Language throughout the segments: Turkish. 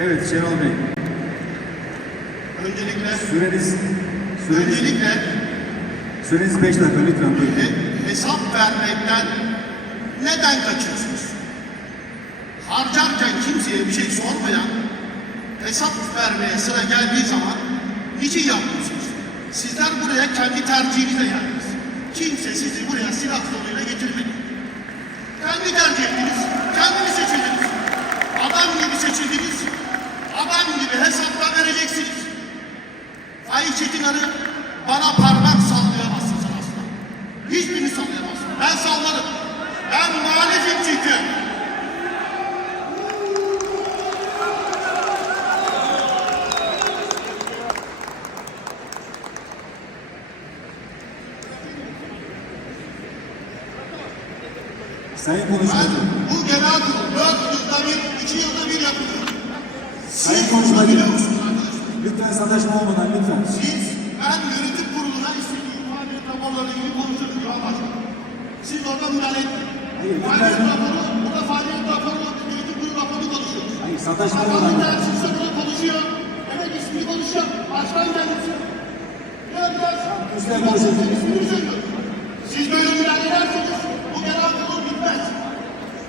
Evet Şenol Bey. Öncelikle, Süreniz, süreniz, öncelikle süreniz 5 dakika lütfen buyurun. he- hesap vermekten neden kaçıyorsunuz? Harcarken kimseye bir şey sormayan, hesap vermeye sıra geldiği zaman niçin yapmıyorsunuz? Sizler buraya kendi tercihinizle geldiniz. Kimse sizi buraya silah yoluyla getirmedi. Kendi tercih ettiniz, seçildiniz. Adam gibi seçildiniz, adam gibi hesaplar vereceksiniz. Çetinar'ı bana parmak sallayamazsınız aslında. Hiçbirini sallayamazsınız. Ben sallarım. Ben muhalifim çünkü. Sayın konuşmacı. bu genel kurul dört yılda bir, iki yılda bir yapılıyor. Sayın konuşmacı. Lütfen sataşma olmadan lütfen. Siz, ben yönetim kuruluna istediğim faaliyet raporlarıyla ilgili konuşuyoruz ya başkanım. Siz orada müdahale Faaliyet lütfen. raporu, burada faaliyet raporu, yönetim kurulu raporu konuşuyoruz. Hayır olmadan. bir tanesi sonra konuşuyor. Evet ismini konuşuyor. Başkan kendisi. Ya biraz ismini söylüyor. Siz böyle müdahale ederseniz bu genel kurul bitmez.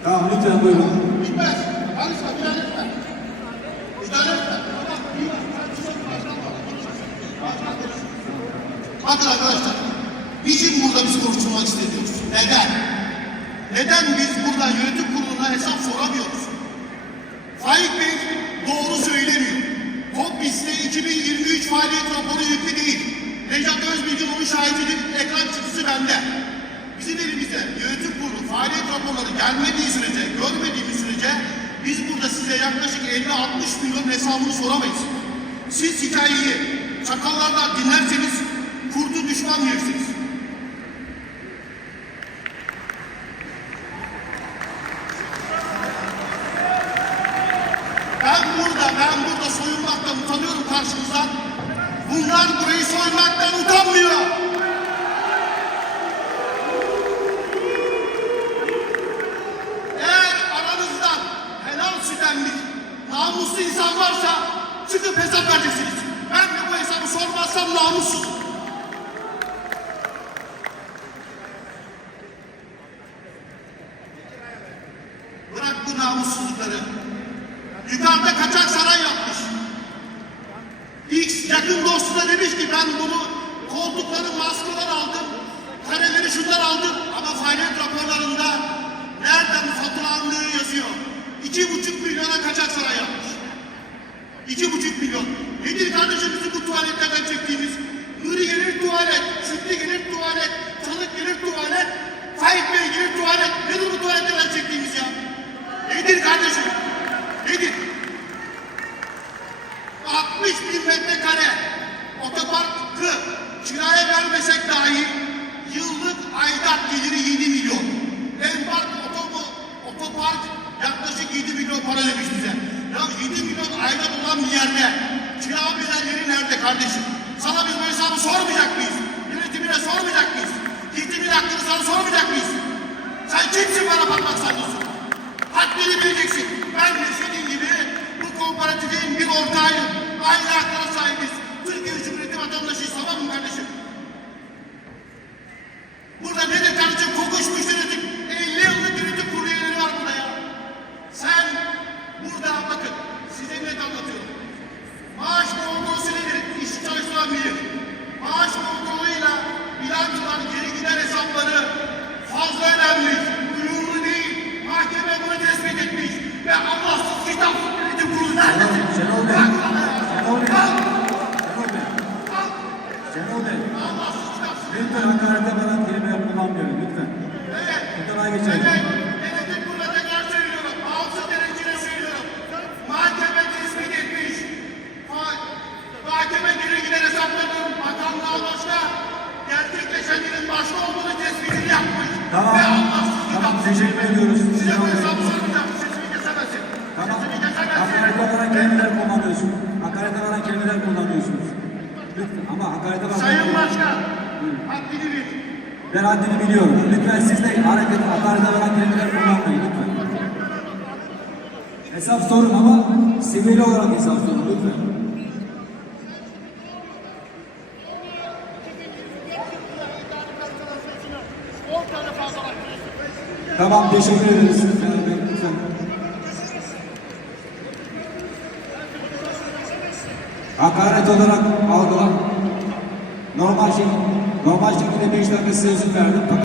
Tamam lütfen buyurun. Bitmez. Karışma müdahale etme. Müdahale etme. Tamam. iyi bak. Karışma. Başkan var. Başkan konuşuyor. Bakın arkadaşlar. Bizim burada biz konuşturmak istemiyoruz. Neden? Neden biz burada yönetim kuruluna hesap soramıyoruz? Faik Bey doğru söylemiyor. Kopbis'te 2023 faaliyet raporu yüklü değil. Necat Özbilgin onun şahididir. Ekran çıktısı bende. Bizim elimizde yönetim kurulu faaliyet raporları gelmediği sürece, görmediğimiz sürece biz burada size yaklaşık 50-60 milyon hesabını soramayız. Siz hikayeyi çakallardan dinlerseniz kurdu düşman yersiniz. Ben burada, ben burada soyunmaktan utanıyorum karşınızda. Bunlar burayı soymaktan utanmıyor. Eğer aranızdan helal süten bir namuslu insan varsa çıkıp hesap vereceksiniz. Ben de bu hesabı sormazsam namussuz. Namussuzlukları. Yukarıda kaçak saray yapmış. X yakın dostu da demiş ki ben bunu koltukları maskadan aldım. Kareleri şundan aldım ama faaliyet raporlarında nereden faturalandığı yazıyor. İki buçuk milyona kaçak saray yapmış. İki buçuk milyon. Nedir kardeşim bizim bu tuvaletlerden çektiğimiz? Nuri gelir tuvalet, Şükrü gelir tuvalet, Tanık gelir tuvalet, Faik Bey gelir tuvalet. Nedir bu tuvaletlerden çektiğimiz ya? Geliri 7 milyon. Embark otobu, otopark yaklaşık 7 milyon para demiş bize. Ya 7 milyon aidat olan bir yerde kira bedelleri nerede kardeşim? Sana biz bu hesabı sormayacak mıyız? Yönetimine sormayacak mıyız? Yetimin hakkını sana sormayacak mıyız? Sen kimsin bana parmak sallıyorsun? Haddini bileceksin. Ben de senin gibi bu kooperatifin bir ortağıyım. Aynı haklara sahibiz. Türkiye Cumhuriyeti vatandaşıyız tamam mı kardeşim? Tespitini yapmış. Tamam. Tamam teşekkür ediyoruz. Size bu hesabı sormayacağım. Sesimi kesemezsin. Tamam. Hakarete varan kelimeler kullanıyorsun. Hakarete varan kelimeler kullanıyorsunuz. Lütfen ama hakarete varan Sayın Başkan. Haddini bil. Ben haddini biliyorum. Lütfen siz de hareket, hakarete varan kelimeler kullanmayın lütfen. Hesap sorun ama sivil olarak hesap sorun lütfen. Tamam teşekkür ederiz. Lütfen. Hakaret olarak algılan. Normal şey, normal şekilde 5 dakika size izin verdim.